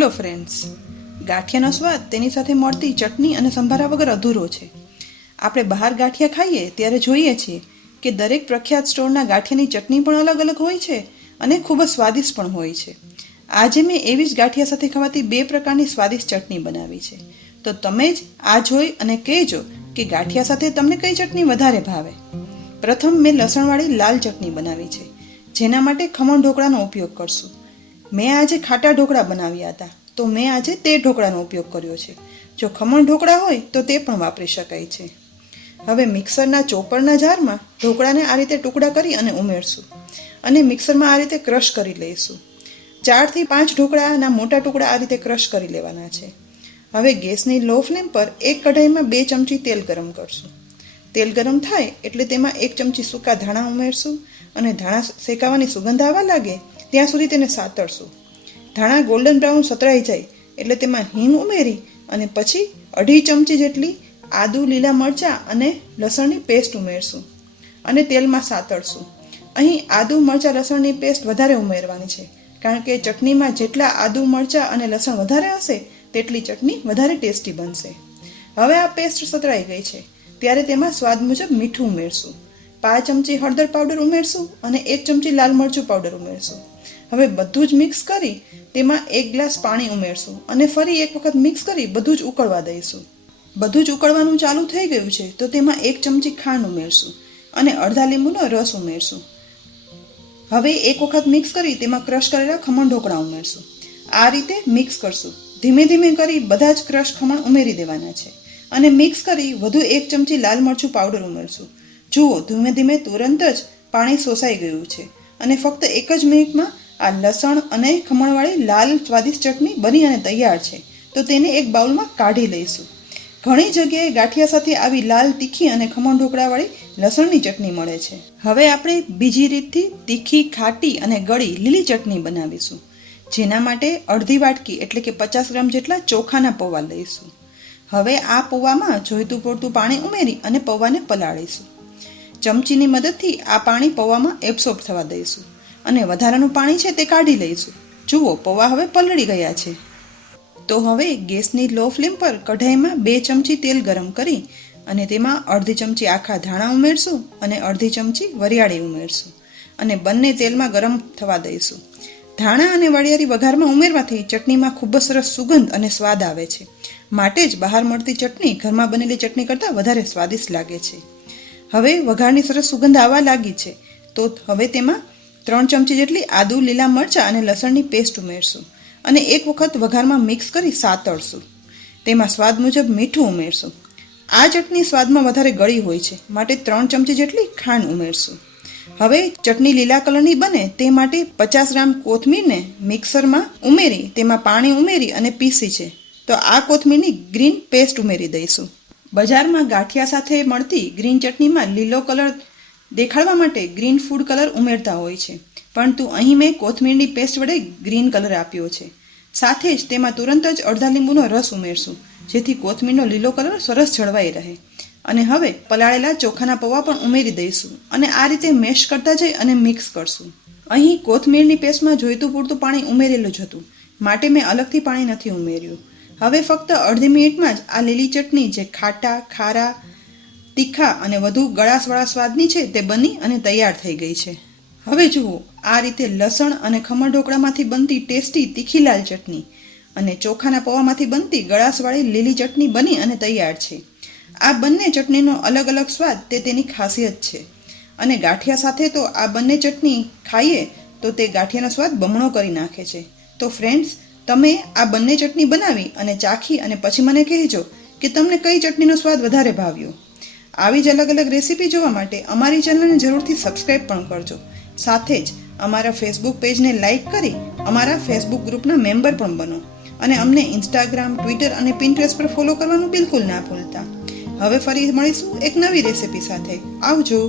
Hello friends, ગાંઠિયાનો સ્વાદ તેની સાથે મળતી ચટણી અને સંભારા વગર અધૂરો છે. આપણે બહાર ગાંઠિયા ખાઈએ ત્યારે જોઈએ છીએ કે દરેક પ્રખ્યાત સ્ટોરના ગાંઠિયાની ચટણી પણ અલગ અલગ હોય છે અને ખૂબ જ સ્વાદિષ્ટ પણ હોય છે. આજે મેં એવી જ ગાંઠિયા સાથે ખવાતી 2 પ્રકારની સ્વાદિષ્ટ ચટણી બનાવી છે. તો તમે જ આ જોઈ અને કહેજો કે ગાંઠિયા સાથે તમને કઈ ચટણી વધારે ભાવે. પ્રથમ મેં લસણવાળી લાલ ચટણી બનાવી છે, જેના માટે ખમણ ઢોકળાનો ઉપયોગ કરશું. મેં આજે ખાટા ઢોકળા બનાવ્યા હતા, તો મેં આજે તે ઢોકળાનો ઉપયોગ કર્યો છે. જો ખમણ ઢોકળા હોય તો તે પણ વાપરી શકાય છે. હવે મિક્સરના ચોપરના જારમાં ઢોકળાને આ રીતે ટુકડા કરી અને ઉમેરશું અને મિક્સરમાં આ રીતે ક્રશ કરી લઈશું. 4 થી 5 ઢોકળાના મોટા ટુકડા આ રીતે ક્રશ કરી લેવાના છે. હવે ગેસની લો ફ્લેમ પર એક કઢાઈમાં 2 ચમચી તેલ ગરમ કરશું. તેલ ગરમ થાય એટલે તેમાં 1 ચમચી સૂકા ધાણા ઉમેરશું અને ધાણા શેકાવાની સુગંધ આવવા લાગે ત્યાં સુધી તેને સાતળશું. ધાણા ગોલ્ડન બ્રાઉન સતળાઈ જાય એટલે તેમાં હિંગ ઉમેરી અને પછી 2.5 ચમચી જેટલી આદુ, લીલા મરચાં અને લસણની પેસ્ટ ઉમેરશું અને તેલમાં સાતળશું. અહીં આદુ, મરચાં, લસણની પેસ્ટ વધારે ઉમેરવાની છે, કારણ કે ચટણીમાં જેટલા આદુ, મરચાં અને લસણ વધારે હશે તેટલી ચટણી વધારે ટેસ્ટી બનશે. હવે આ પેસ્ટ સતળાઈ ગઈ છે ત્યારે તેમાં સ્વાદ મુજબ મીઠું ઉમેરશું, 5 ચમચી હળદર પાવડર ઉમેરશું અને 1 ચમચી લાલ મરચું પાવડર ઉમેરશું. હવે બધું જ મિક્સ કરી તેમાં 1 ગ્લાસ પાણી ઉમેરશું અને ફરી એક વખત મિક્સ કરી બધું જ ઉકળવા દઈશું. બધું જ ઉકળવાનું ચાલુ થઈ ગયું છે તો તેમાં 1 ચમચી ખાંડ ઉમેરશું અને અડધા લીંબુનો રસ ઉમેરશું. હવે એક વખત મિક્સ કરી તેમાં ક્રશ કરેલા ખમણ ઢોકળા ઉમેરશું. આ રીતે મિક્સ કરશું. ધીમે ધીમે કરી બધા જ ક્રશ ખમણ ઉમેરી દેવાના છે અને મિક્સ કરી વધુ 1 ચમચી લાલ મરચું પાવડર ઉમેરશું. જુઓ, ધીમે ધીમે તુરંત જ પાણી શોષાઈ ગયું છે અને ફક્ત 1 જ મિનિટમાં આ લસણ અને ખમણવાળી લાલ સ્વાદિષ્ટ ચટણી બની અને તૈયાર છે. તો તેને એક બાઉલમાં કાઢી લઈશું. ઘણી જગ્યાએ ગાંઠિયા સાથે આવી લાલ તીખી અને ખમણ ઢોકળાવાળી લસણની ચટણી મળે છે. હવે આપણે બીજી રીતથી તીખી, ખાટી અને ગળી લીલી ચટણી બનાવીશું. જેના માટે અડધી વાટકી એટલે કે 50 ગ્રામ જેટલા ચોખાના પૌવા લઈશું. હવે આ પૌવામાં જોઈતું પૂરતું પાણી ઉમેરી અને પૌવાને પલાળીશું. ચમચીની મદદથી આ પાણી પૌવામાં એબ્સોર્બ થવા દઈશું અને વધારાનું પાણી છે તે કાઢી લઈશું. જુઓ, પૌવા હવે પલળી ગયા છે. તો હવે ગેસની લો ફ્લેમ પર કઢાઈમાં 2 ચમચી તેલ ગરમ કરી અને તેમાં અડધી ચમચી આખા ધાણા ઉમેરશું અને અડધી ચમચી વરિયાળી ઉમેરશું અને બંને તેલમાં ગરમ થવા દઈશું. ધાણા અને વરિયાળી વઘારમાં ઉમેરવાથી ચટણીમાં ખૂબ જ સરસ સુગંધ અને સ્વાદ આવે છે. માટે જ બહાર મળતી ચટણી ઘરમાં બનેલી ચટણી કરતાં વધારે સ્વાદિષ્ટ લાગે છે. હવે વઘારની સરસ સુગંધ આવવા લાગી છે તો હવે તેમાં 3 ચમચી જેટલી આદુ, લીલા મરચાં અને લસણની પેસ્ટ ઉમેરશું અને એક વખત વઘારમાં મિક્સ કરી સાતળશું. તેમાં સ્વાદ મુજબ મીઠું ઉમેરશું. આ ચટણી સ્વાદમાં વધારે ગળી હોય છે, માટે 3 ચમચી જેટલી ખાંડ ઉમેરશું. હવે ચટણી લીલા કલરની બને તે માટે 50 ગ્રામ કોથમીરને મિક્સરમાં ઉમેરી તેમાં પાણી ઉમેરી અને પીસી છે. તો આ કોથમીરની ગ્રીન પેસ્ટ ઉમેરી દઈશું. બજારમાં ગાંઠિયા સાથે મળતી ગ્રીન ચટણીમાં લીલો કલર દેખાડવા માટે ગ્રીન ફૂડ કલર ઉમેરતા હોય છે, પરંતુ અહીં મેં કોથમીરની પેસ્ટ વડે ગ્રીન કલર આપ્યો છે. સાથે જ તેમાં તુરંત જ અડધા લીંબુનો રસ ઉમેરશું, જેથી કોથમીરનો લીલો કલર સરસ જળવાઈ રહે. અને હવે પલાળેલા ચોખાના પૌવા પણ ઉમેરી દઈશું અને આ રીતે મેશ કરતા જઈ અને મિક્સ કરશું. અહીં કોથમીરની પેસ્ટમાં જોઈતું પૂરતું પાણી ઉમેરેલું જ હતું, માટે મેં અલગથી પાણી નથી ઉમેર્યું. હવે ફક્ત અડધી મિનિટમાં જ આ લીલી ચટણી જે ખાટા, ખારા, તીખા અને વધુ ગળાશવાળા સ્વાદની છે તે બની અને તૈયાર થઈ ગઈ છે. હવે જુઓ, આ રીતે લસણ અને ખમણ ઢોકળામાંથી બનતી ટેસ્ટી તીખી લાલ ચટણી અને ચોખાના પૌવામાંથી બનતી ગળાશવાળી લીલી ચટણી બની અને તૈયાર છે. આ બંને ચટણીનો અલગ અલગ સ્વાદ તે તેની ખાસિયત છે અને ગાંઠિયા સાથે તો આ બંને ચટણી ખાઈએ તો તે ગાંઠિયાનો સ્વાદ બમણો કરી નાખે છે. તો ફ્રેન્ડ્સ, તમે આ બંને ચટણી બનાવી અને ચાખી અને પછી મને કહેજો કે તમને કઈ ચટણીનો સ્વાદ વધારે ભાવ્યો. આવી જ અલગ અલગ રેસીપી જોવા માટે અમારી ચેનલને જરૂરથી સબસ્ક્રાઈબ પણ કરજો. સાથે જ અમારા ફેસબુક પેજને લાઈક કરી અમારા ફેસબુક ગ્રુપના મેમ્બર પણ બનો અને અમને ઇન્સ્ટાગ્રામ, ટ્વિટર અને પિન્ટરેસ્ટ પર ફોલો કરવાનું બિલકુલ ના ભૂલતા. હવે ફરી મળીશું એક નવી રેસીપી સાથે. આવજો.